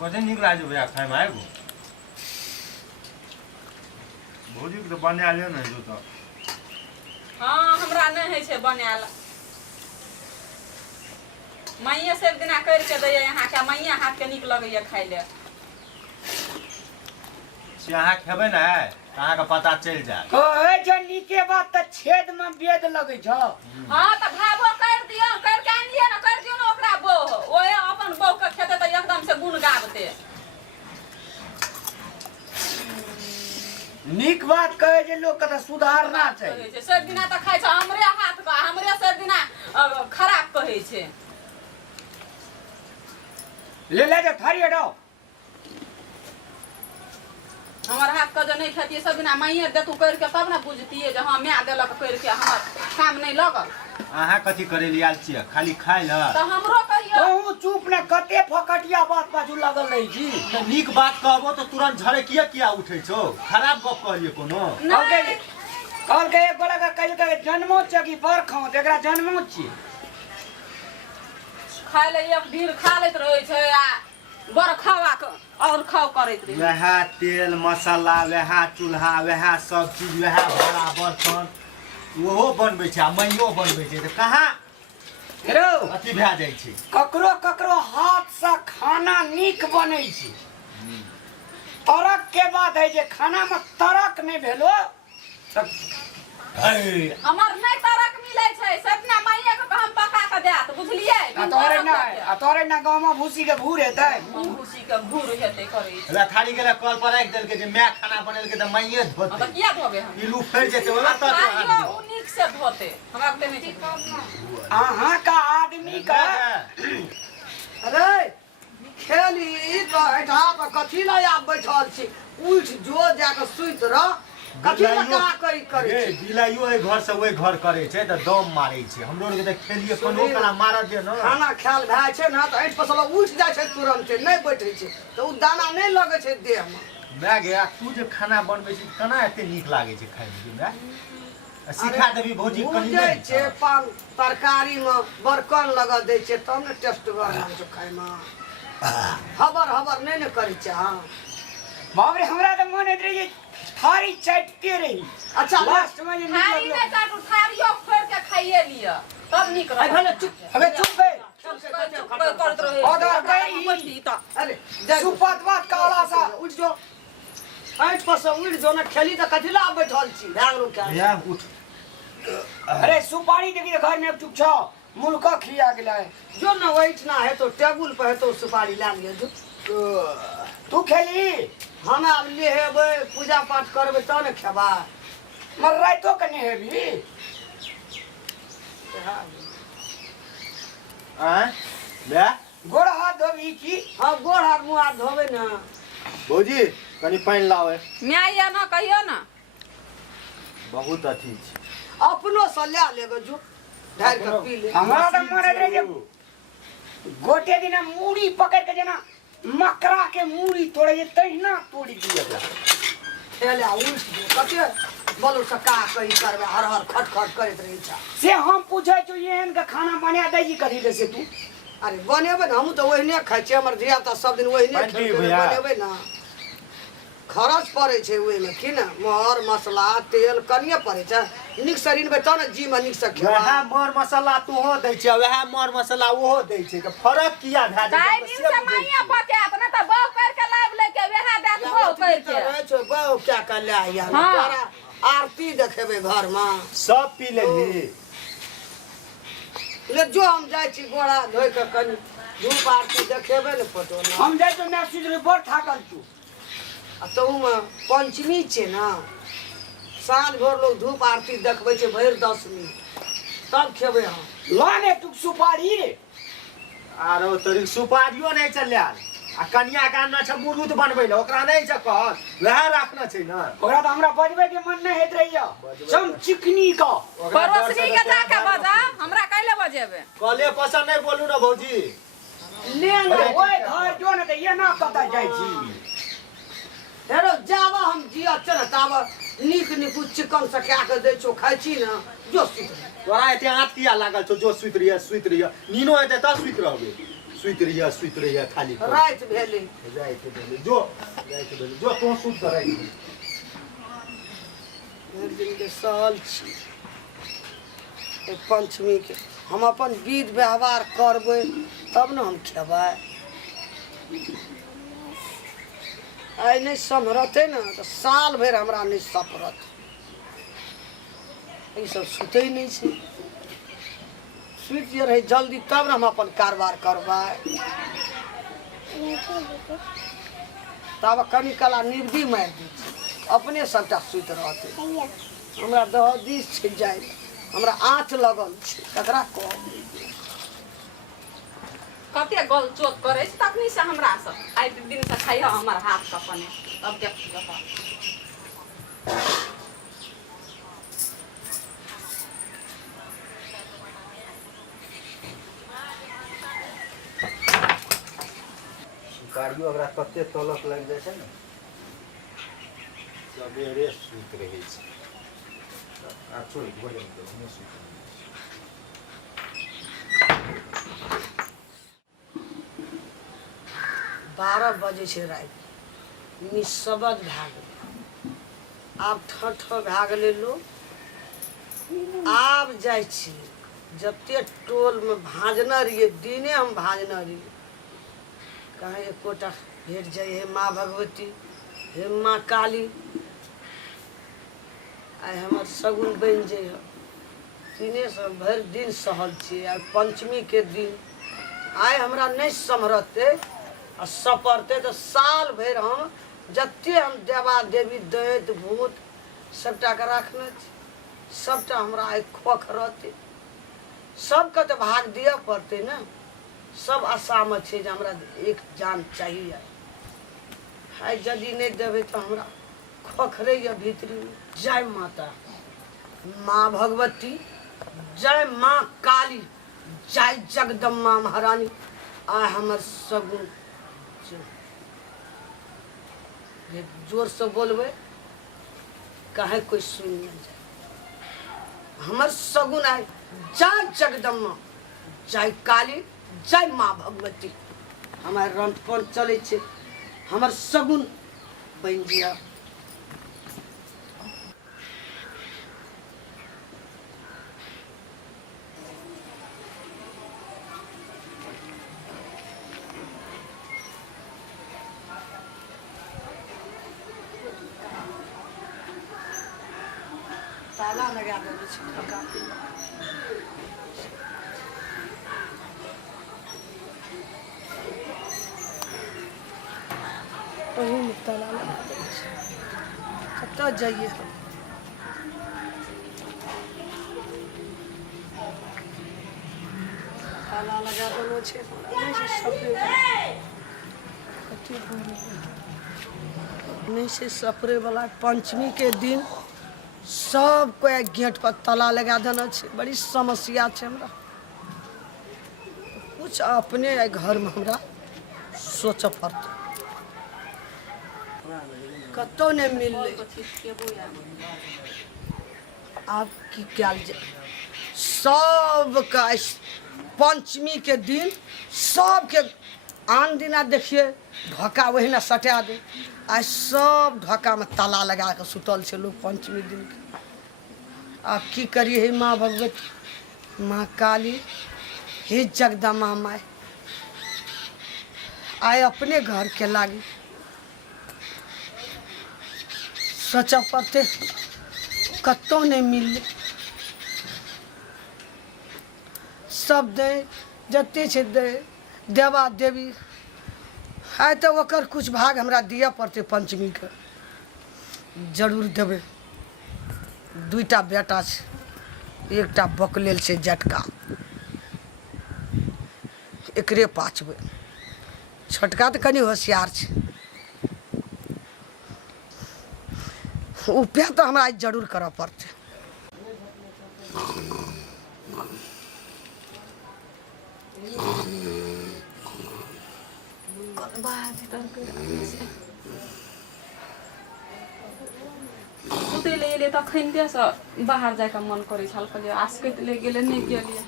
कते निक लागे भैया खाए में आएगो भौजी के तो बनायल है ना जो तो हाँ हमरा नहीं है छे बनायल मैया से एक दिना कर के दैया यहाँ के मैया हाथ के निक लगैया खाइ ले से अहाँ खेबै ना अहाँ के पता चल जाए कहे जे नीके बात त छेद में वेद लगै छ हाँ तो भावो कर दियो कर के आनिए ना कर दियो ना ओकरा बो ओए अपन बो के खेते तो एकदम से गुण गाबते नीक बात कहे जे लोग के सुधारना चाहिए सब दिना तो खाइ छ हमरे हाथ का हमरे सब दिना खराब कहे छे ले जो थारी हटाओ हमार हाथ का जो नहीं खेती सब दिना मैया दे तू कर के तब ना बुझती है जे हां मैं देलक कर के हमर काम नहीं लगल अहाँ कथी करे लियाल छियै खाली खाइ ल तो हमरो कहियो कहूँ चुप न कते फकटिया बात पाछू लगल रही छी तो नीक बात कहबो तो तुरंत झड़े किया उठै छौ खराब गप कहलिए कोनो कल के एक गोला का कह के जन्मो छ कि बर खाओ तेकरा जन्मो छी खाइ ले एक दिन खा लेत रहे छै आ बर खावा के और खाओ करैत रहे वह तेल मसाला वह चूल्हा वह सब चीज वह बड़ा बर्तन ओहो बनबै छै आ मैयो बनबै छै तऽ कहाँ हेरो अथी भए जाइ छै ककरो ककरो हाथ से खाना नीक बनै छै तरक के बात है जे खाना में तरक नहीं भेलो हमर नहीं तरक मिलै छै सब ना मैया के हम पका के देत बुझलियै तोरे ना गांव में भूसी के भूर हेतै भूसी के भूर हेतै करै छै ला थारी गेला कल पर राख देलकै जे मैं खाना बनेलकै तऽ मैये धोतै त किया धोबे हम इलू फेर जेतै ओला तऽ खाइयो उनिक से धोते हमरा के नहीं छै अहाँ का आदमी का अरे खेली तो एठा पर कथी ला आप बैठल छी उठ जो जाके सुइत रह कथी ला का करी करे ए बिलाइयो ए घर से ओए घर करे छै तऽ दम मारै छै हमरो के तऽ खेलिए कोनो कला मार दे न खाना खायल भए छै ना तो एठ पसला उठ जाय छै तुरंत नहीं बैठे छै तो उ दाना नहीं लगे छै देह में मैं गया तू जे खाना बनबै छी केना एते नीक लागे छै खाइ में मैं सिखा देबी भौजी कनी बुझै नहीं छै पान तरकारी में बरकन लगा दै छै तब ने टेस्ट बना छै खाय में हबर हबर नहीं ने करै छै हां बाबरे हमरा त मन हेत रही थारी चटते रही अच्छा लास्ट में ये थारी नहीं काटू थारियो फोड़ के खाइए लिया तब निक रह भले चुप अबे चुप बे करत रहे ओदर गई अरे सुपत बात काला सा उठ जो एठ पसला उठ जो ना खेली तो कथी ला बैठल छी भाग रो क्या या उठ अरे सुपारी देखी तो घर में चुप छ मुल्का खिया गेला है जो ना बैठना है तो टेबुल पे है तो सुपारी ला लियो जो तू खेली हम अब ले हेबै पूजा पाठ करबै त ने खेबा मर रातो कने हेबी आ मैं गोड़ हाथ धोबी की हां गोड़ हाथ मुंह हाथ धोबै ना भौजी कनी पानी लाओ मैं या ना कहियो ना बहुत अथी छै अपनो से ले लेबै जो ढार के पी ले हमरा त मन हेत रही गोटे दिन मूड़ी पकड़ के जना मकरा के मूड़ी तोड़े जे तहिना तोड़ी दिए खेले उठ जो कते बोलो सका कही करबे हर हर खट खट करैत रही छ से हम पूछे तो एहन के खाना बना दे जी कथी ले से तू अरे बनेबै न हम तो ओहिने खाइ छी हमर धिया पुता सब दिन ओहिने खेबै बनेबै न खर्च पड़ै छै ओहि में कि न मर मसला तेल कनिए पड़ै छै निक शरीर में त न जी में निक से खेबा वह मर मसाला तोहो दै छै वह मर मसाला ओहो दै छै तऽ फरक किया भए दाई दिन से मैया पकात ना त बहु कर के लाभ लेके वेहा दात बहु कर के रहै छै बहु क्या कर ले आया हाँ। तोरा आरती देखेबै घर में सब पी लेली ले जो हम जाइ छी गोड़ा धोइ के कनी धूप आरती देखेबै ने फोटो में हम जाय तो मैं सुधरे बड़ थाकल तू आ तहू में पंचमी छै ना साँझ भोर लोग धूप आरती देखबै छै भरि 10 मिनट तब खेबै हम लाने तू सुपारी रे आरो तोरी सुपारियो नहीं चल आ कन्या का ना छ मुरुद बनबै ल ओकरा नहीं छ कह वह राखना छै ना ओकरा तो हमरा बजबे के मन नहीं हेत रहिया सम चिकनी का परोसनी के जाके बजा हमरा कैले बजेबे कले पसंद नहीं बोलू ना भौजी ले ना ओए घर जो न त ये ना कता जाय छी हेरो जावा हम जिया चल तावा नीक नीक चिकन से क्या के दै छो खाइ छी ना जो सुत तोरा एते हाथ किया लागल छौ जो सुत रहिए नीनो एते त सुत रहबे सुत रहिया खाली रात भेले जाइत भेले जो तो सुत करे भरि दिन के सहल छी पंचमी के हम अपन विध व्यवहार करबै तब न हम खेबै आइ नहीं सम्हरते न तो साल भर हमरा नहीं सपरत ई सब सुते नहीं छै सुत जे रहे जल्दी तब न हम अपन कारबार करबै तब कनी कला निर्दी मारि दी अपने सबटा सुत रहते हमरा दहदीस छै जाय हमरा आँच लगल छै ककरा कहब कते गल चोक करे छै तखनी से हमरा सब आइ दिन से खाइ हमर हाथ का पने अब देख सुकारियो अगर कते तलक लग जाइ छै ने सबेरे सुत रहै छै आ छोड़ भोजन कर हम सुत 12 बजे छै राति निशब्द भए गेलै आब ठठ भए गेलै लोग आब जाइ छी जते टोलमे भाँजने रहियै दिने हम भाँजने रहियै कहीं एकोटा भेट जाइ हे माँ भगवती हे माँ काली आइ हमर शगुन बनि जाइ दिनेसँ भरि दिन सहल छियै आइ पंचमीके दिन आइ हमरा नहीं सम्हरते आ सपरते तो साल भर हम जते हम देवा देवी दैत भूत सबटा के रखने छी सबटा हमरा आइ खोख रहते सबके तो भाग दिए पड़ते न सब आशा में छै जे हमरा एक जान चाहिए आइ यदि नहीं देबै तो हमरा खोखरैया भीतरी जय माता माँ भगवती जय माँ काली जय जगदम्बा महारानी आइ हमर सगुन जोर से बोलबे कहे कोई सुन न जाए हमर सगुन आए जय जगदम्बा जय काली जय माँ भगवती हमारे रंटपन चले छे हमर सगुन बन गया ताला लगा देने छै ठका ओहिमे ताला लगा देने छै कतऽ जाइए ताला लगा देने छै नहीं से सपरे वाला पंचमी के दिन सब कोई गेट पर ताला लगा देना छै बड़ी समस्या छै हमरा कुछ अपने घर में हमरा सोच पड़त कतौ नहीं मिलले आप की कल जाए सबका पंचमी के दिन सबके आन दिना देखिए ढोका वही ना सटा दे आज सब ढोका में ताला लगा के सुतल छै लोग पंचमी दिन के आप की करिए हे माँ भगवती माँ काली हे जगदम्बा माँ आए अपने घर के लागी सोचा पड़ते कतौ नहीं मिलले सब दे जते छे दे देवा देवी आए तो ओकर कुछ भाग हमरा दिया पड़ते पंचमी के जरूर देवे दुईटा बेटा छे एकटा बकलेल छे जटका एकरे पाछबे छोटका तो कनी होशियार छे उपाय तो हमरा जरूर करऽ पड़ते सुतैले एले तखन देसँ बाहर जाइके मन करै छल कहलिए आसकैत ले गेले नहि गेलिए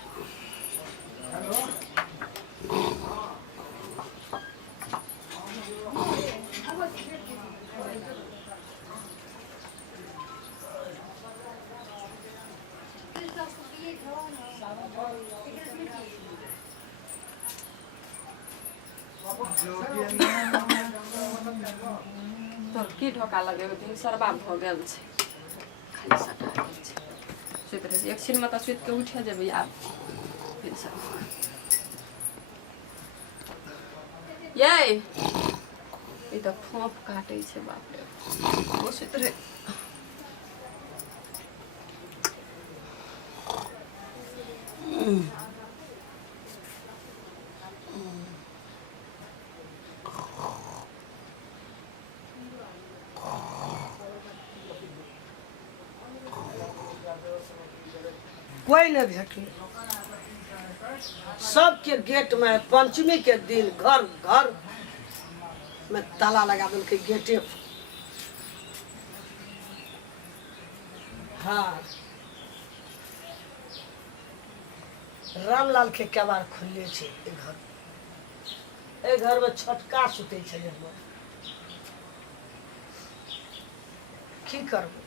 तोर की ढोका लगे दिन सरबा भ गेल छै खाली सटा गेल छै सुति रहे एक छिन में त सुति के उठे जेबै आब फिर सब ये ई त फोफ काटै छै बाप रे ओ सुति रहे कोई नहीं भेटल सबके गेट में पंचमी के दिन घर घर में ताला लगा देलकै गेटे पर। हाँ रामलाल के केवाड़ खुलले छै ए घर में छोटका सुते छै हमर की करबै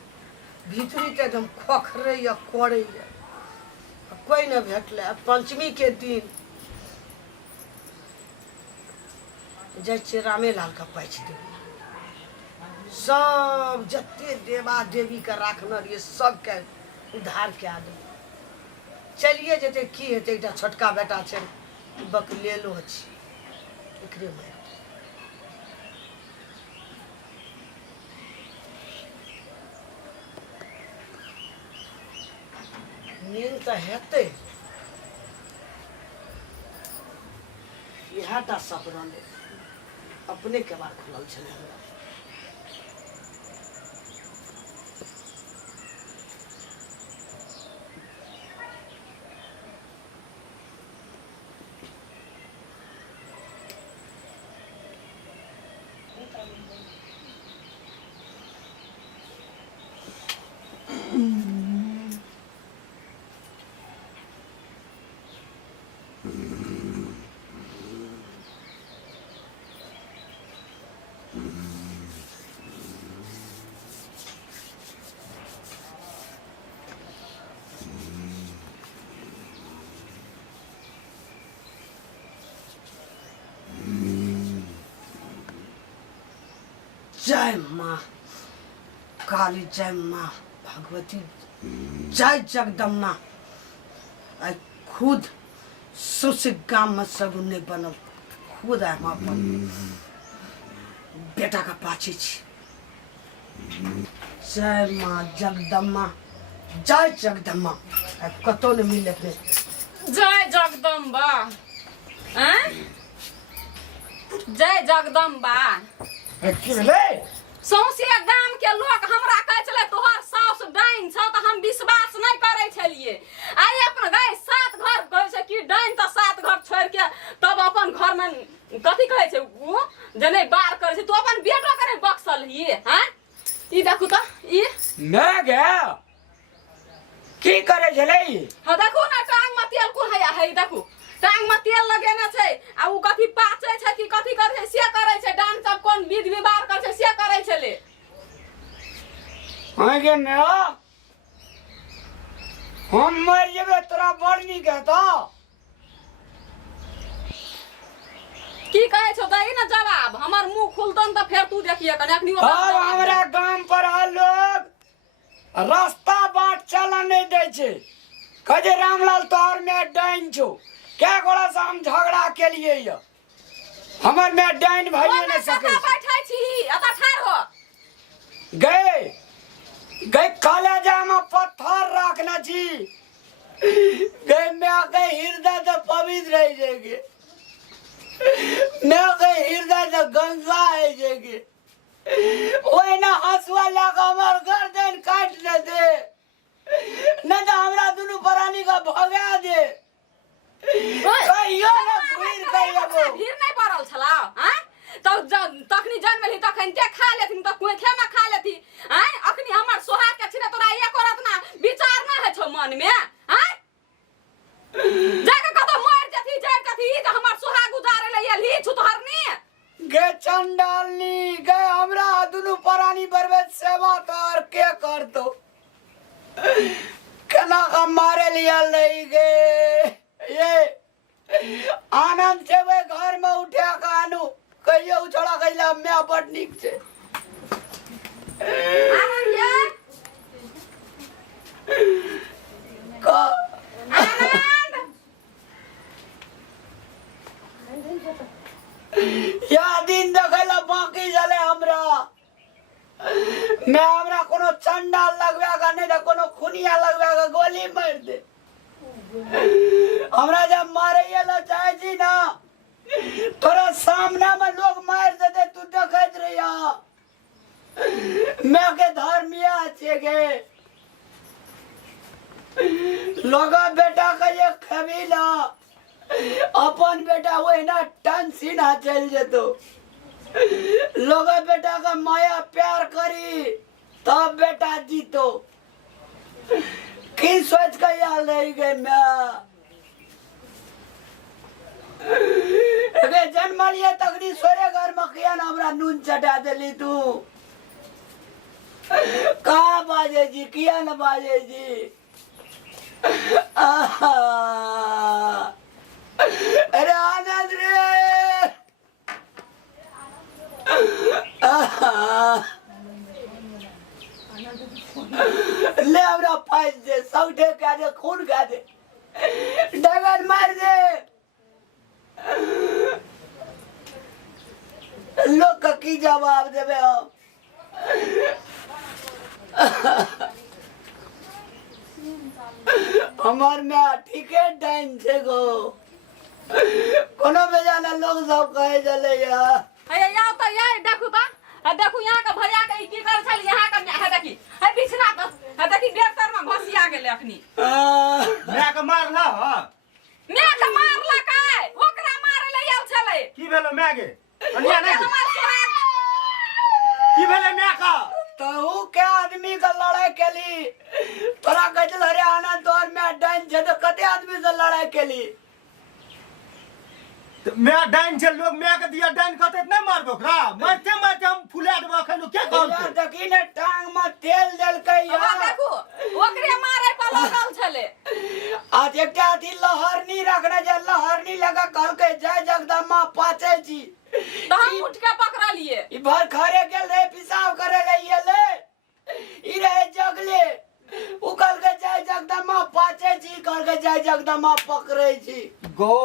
भीतरी तऽ एकदम खोखरे या कोड़े या कोई न भेटले पंचमी के दिन जाइ छियै रामेलाल का पैछ देबै सब जते देवा देवी के राखने रहिए सबके उद्धार कए देबै चलिए जेतै की हेतै एकटा छोटका बेटा छै बकलेलो छै एकरे में नींद तऽ हेतै इएह टा सपना ले अपने के बार खुलल छलै हमरा जय माँ काली, जय माँ भगवती, जय जगदम्बा। आई खुद सुस गाम में सब नहीं बनल, खुद आए माँ अपन बेटा का पाछे छी। जय माँ जगदम्बा, जय जगदम्बा। कतो नहीं मिले अपने जय जगदम्बा, जय जगदम्बा। सौंसे गाम के लोग हमरा कहै छलै तोहर साउस डाइन छ त हम विश्वास नहीं करै छलिए। आइ अपन गए सात घर कहै छै कि डाइन त सात घर छोड़ के तब अपन घर में कथि कहै छै उ जने बार करै छै, तू अपन बेटा करे बक्सल हिए। हैं ई देखू त ई मैं गे की करे छलै। ह देखू ना टांग में तेल को है देखू टांग में तेल लगेने छै आ उ कथि पाचे छै कि कथि करे छै से करे छै। डान सब कोन विध विवाह करे छै से करे छले। हां गे मैं हम मर जेबे तोरा बड़ नीक हेतौ। की कहे छौ दही ना जवाब, हमर मुंह खुलतन त फेर तू देखिए कने अखनी अब हमरा गांव पर लोग रास्ता बाट चलन नहीं दे छै, कहे रामलाल तोहर में डाइन छौ। क्या गोड़ा से हम झगड़ा के लिए ये हमर में डाइन भाई नहीं सके बैठै छी अता ठार हो गए गए कलेजा में पत्थर रखना छी गए मैं के हृदय तो पवित्र रह जाएगी, मैं के हृदय तो गंगा है जाएगी। ओए ना हंसुआ लगा हमर गर्दन काट दे न तो हमरा दुनु प्राणी का भगा दे। कहियो ना भीड़ कहियो भीड़ नहीं पड़ल छला। हैं तो तखनी जन्मली तखन ते खा लेथिन त कोइथे में खा लेथि। हैं अखनी हमर सोहाग के छिने तोरा एक औरत ना विचार ना है छौ मन में। हैं जाके कतो मर जथी जड़ जथी त हमर सोहाग उजारे ले एली छु तोहरनी गे चंडालनी गए हमरा दुनु प्राणी बर्बाद सेवा तोर के करतो केना का मारे लिया नहीं गे। ये आनंद से वे घर में उठे कानू लागैला मैं बड़ निक छे आनंद ये का आनंद या दिन देखला बाकी चले हमरा मैं हमरा कोनो चंडाल लगवेगा नहीं तो कोनो खुनिया लगवेगा गोली मार दे हमरा जब मारे ये लो चाहे जी ना तोरा सामने में लोग मार देते तू देखत रहिया मैं के धर्मिया छे गे लोगा बेटा का ये खबीला अपन बेटा वही ना टन सीना चल जेतो लोगा बेटा का माया प्यार करी तब बेटा जीतो की सोच का याद रही गई मैं जन्म लिए तकड़ी सोरे घर में किया ना हमरा नून चटा देली तू कहा बाजे जी किया ना बाजे जी अरे आनंद रे ले हमरा फाइल दे सौठे का दे खून का दे डगर मार दे लोग का की जवाब देवे हम हमार में ठीके टाइम छे गो कोनो बेजाना लोग सब कहे चले यार हे या तो ये देखू तो देखू यहाँ का भैया के की कर छल यहाँ का है देखी है बिछना तो है देखी बेर में घसिया गेले अखनी मैं के मारला ह मैं के मारला काय ओकरा मारे ले आल छले की भेलो मैं गे अनिया नहीं हमार सोहाग की भेले मैं का तो वो क्या आदमी का लड़ाई के लिए तोरा कहते अरे आनंद तोर में डाइन छे तो कते आदमी से लड़ाई के लिए तो मैं डाइन छे लोग मैं के दिया डाइन कहते नहीं मार दोकरा मारते मारते हम फुला देबो खनो क्या यार कहते देखी ने टांग में तेल जल के अब यार देखू ओकरे मारे पर लगल छले आज एक आदि लहर नहीं रखना जे लहर नहीं लगा कल के जय जगदम्बा पाचे जी तो हम उठ के पकड़ा लिए ई भर खरे गेल रे पेशाब करे ले ये ले ई रहे जगले उकल के जय जगदम्बा पाचे जी कर के जय जगदम्बा पकड़े जी गो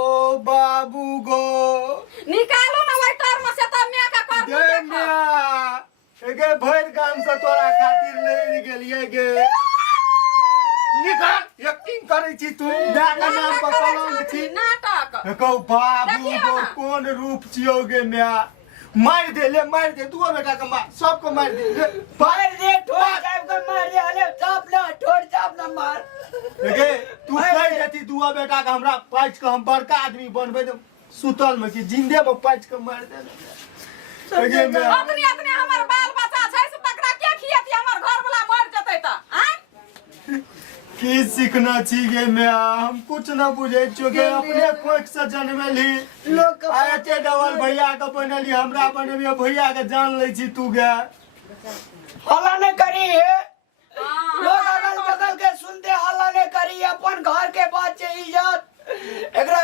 बाबू गो निकालो ना वही तार में से तब मैं का कर दे मैं एगे भर गाम से तोरा खातिर ले गेलिए गे निकाल यकीन करे छी तू मैं का नाम पर कलंक छी नाटक कहो बाबू देखिए गो ना। कौन रूप छियोगे मैं मार दे ले मार दे तू बेटा का मार सबको मार दे ले मार दे ठोड़ जाब के मार दे अरे चाप ना ठोड़ चाप ना मार एगे तू कह देती दुआ बेटा का हमरा पाँच का हम बड़का आदमी बनबे तो सुतल में कि जिंदे में पाँच का मार दे एगे मैं अपने अपने हमर बाल बच्चा छै से तकरा के खियती हमर घर वाला मर जतै त हैं की सीखना चाहिए मैं हम कुछ ना बुझे चुके अपने कोख से जन्मेली लोग का आते डबल भैया का बनली हमरा बनबे भैया के जान ले छी तू गे हल्ला नहीं करी है लोग अगल बगल के सुनते हल्ला नहीं करी अपन घर के बात से इज्जत एकरा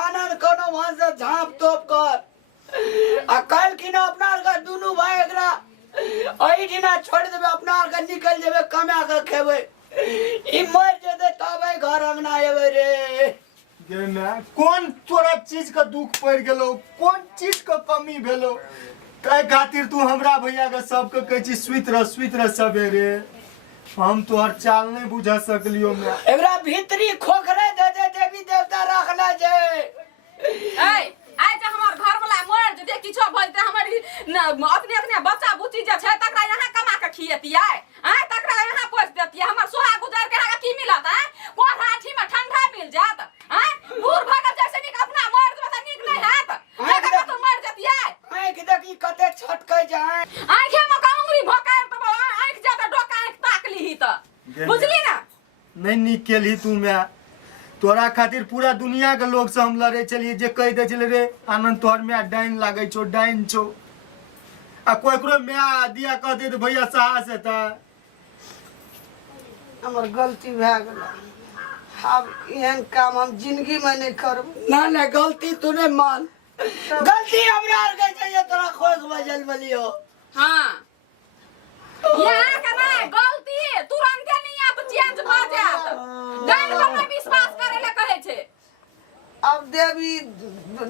आनंद कोनो वहां से झांप तोप कर आ कल की ना अपना का दोनों भाई एकरा ओई दिना छोड़ देबे अपना का निकल जेबे कमा के खेबे ई मर जेते तबे घर अंगना एबे रे गे मैं कौन तोरा चीज का दुख पड़ गेलो कौन चीज का कमी भेलो कई खातिर तू हमरा भैया के सबके कहै छी स्वीत रह सबेरे हम तोहर चाल नहीं बुझा सकलियो मैं एकरा भीतरी खोखरे दे दे देवी देवता रखना छै ए आइ जे हमर घर वाला मर जे किछो भइते हमर अपने अपने बच्चा बुच्ची जे छै तकरा यहाँ कमा के खियतियै हैं तकरा यहाँ पोस देतियै हमर सोहा गुजर के हमरा की मिलत हैं कोन हाथी में ठंडा मिल जात हैं बूढ़ भगत जैसे निक अपना मर जब त निक नहीं हैत जगह तो मर जतियै आंख देखी कते छटकै जाए आंखे में कांगरी भोकाय त आंख जाता डोका आंख ताक लीही त बुझली ना नहीं निक केली तू मैं तोरा खातिर पूरा दुनिया के लोग से हम लड़े चलिए जे कह दे चले रे आनंद तोहर में डाइन लागे छो डाइन छो आ कोई करो मैं दिया कह दे तो भैया साहस है ता हमर गलती भए गेल अब एहन काम हम जिंदगी में नहीं करब ना ना गलती तूने मान गलती हमरा आर के चाहिए तोरा खोज बजल बलियो। हाँ यहाँ के नहीं गलती तुरंत नहीं आप चेंज भ जात डाइन पर में विश्वास करे ले कहे छे। अब देवी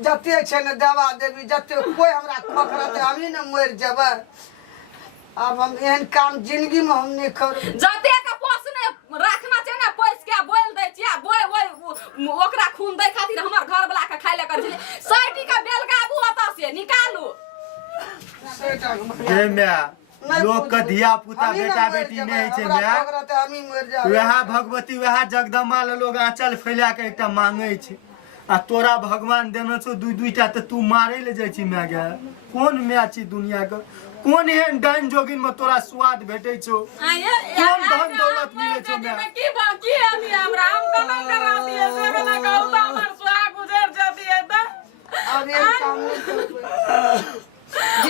जते छे ने देवा देवी जते कोई हमरा खोखरते हमी ने मर जेबै। अब हम एहन काम जिंदगी में हम नहीं करू। जते का पोसने रखना छै ना पोस के बोल दे छिया बोय ओकरा खून दे खातिर हमर घर वाला के खाइले कर छे साइटी का बेलगाबू ओता से निकालू। हे मैया लोग का धिया पुता बेटा बेटी नहीं छै मैया हमी मर जाबै। वह भगवती वह जगदम्बा ले लोग आंचल फैला के एकटा मांगे छै आ तोरा भगवान देने छो दुईटा त तू मारे ले जाय छी मैया गे। कोन मैया छी दुनिया के कोन एहन डाइन जोगिन में तोरा स्वाद भेटै छो कोन धन दौलत मिले छो मैया। की बाकी आदमी हमरा हम कना करा दिए से ना कहू त हमर सुहा गुजर जती है त अब एहन काम नहीं करबै।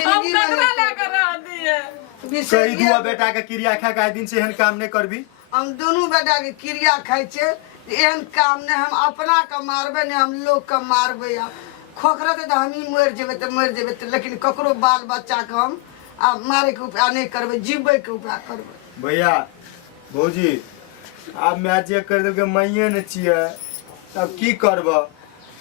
हम जिंदगी में ककरा ले करा दिए। सही दुआ बेटा के क्रिया खा के दिन से एहन काम नहीं करबी। हम दोनों बेटा के क्रिया खाई छे एहन काम ने हम अपना के मारबे ने हम लोग के मारबे। खोखरते तो हम ही मर जेबे तो मर जेबे तो लेकिन ककरो बाल बच्चा के हम अब मारे के उपाय नहीं करबे जीवे के उपाय करबे। भैया भौजी आब मैं जे कर देलकै मैये ने छियै अब की करब।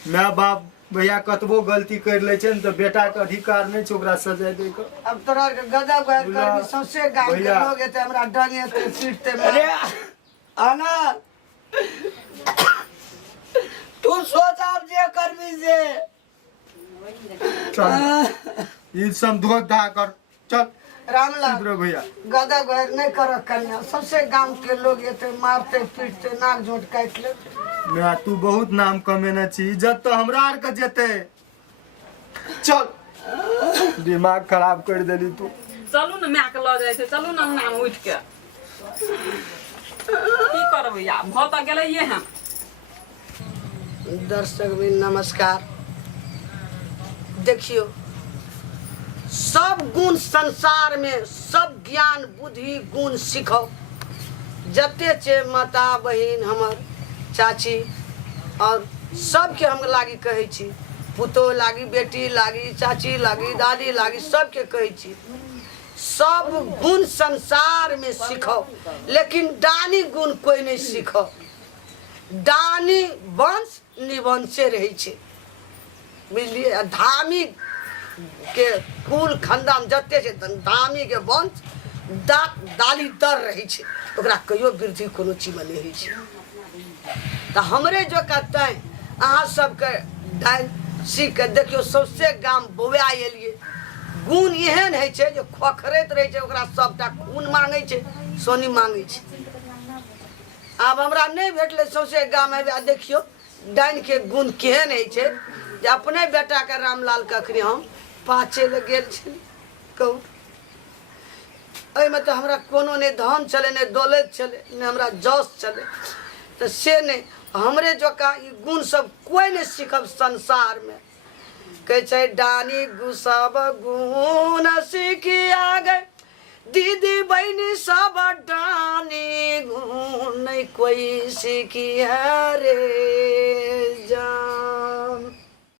माय बाप भैया कतबो गलती कर ले छै तो बेटा के अधिकार नहीं छै ओकरा सजा दे के। अब तोरा के गदा बाहर करबी सौंसे गांव के भैया। लोग एते हमरा डंगेते पीटते अरे आना तू सोच आप जे करबी से। चल ई सब धोख धा कर चल रामलाल इधर भैया गदा बाहर नहीं कर कन्या सबसे गांव के लोग एते मारते पीटते नाक झोट काट ले। मैं तू बहुत नाम कमेने छी इज्जत तो हमरा आर के जेते। चल दिमाग खराब कर देली तू। चलू ने माय के ल जाय छै चलू ना नाम उठ के की करबै या भ त गेलै ये हम। दर्शक भी नमस्कार। देखियो सब गुण संसार में सब ज्ञान बुद्धि गुण सीखो जते छे माता बहिन हमर चाची और सबके हम लागी कहे छी पुतो लागी बेटी लागी चाची लागी दादी लागी सबके कहे छी सब गुण संसार में सीखो लेकिन दानी गुण कोई नहीं सीखो। दानी वंश निवंशे रहे छे बुझलिए। धामी के कुल खानदान जते छे धामी के वंश दाली दर रहे छे ओकरा कहियो वृद्धि कोनो चीज में नहीं होई छे। तो हमरे जो कहते अहाँ सबके डाइन सीख के देखियो सौसे गाम बौआ एलिए गुण एहन है छे जो खोखरैत रहे छे ओकरा सबटा खून मांगे छे सोनी मांगे छे। अब हमरा नहीं भेटले सौसे गाम में देखियो डाइन के गुण केहन है छे जे अपने बेटा के रामलाल के अखनी हम पाछे ले गेल छी कहू एहिमे तो हमरा कोनो ने धन चले ने दौलत चले ने हमरा जस चले तो से नहीं हमरे जोका ई गुण सब कोई नहीं सीखब संसार में। कहे छै डानी गुसब गुण सीखी आ गए दीदी बहनी सब डानी गुण नहीं कोई सीखी है रे जान।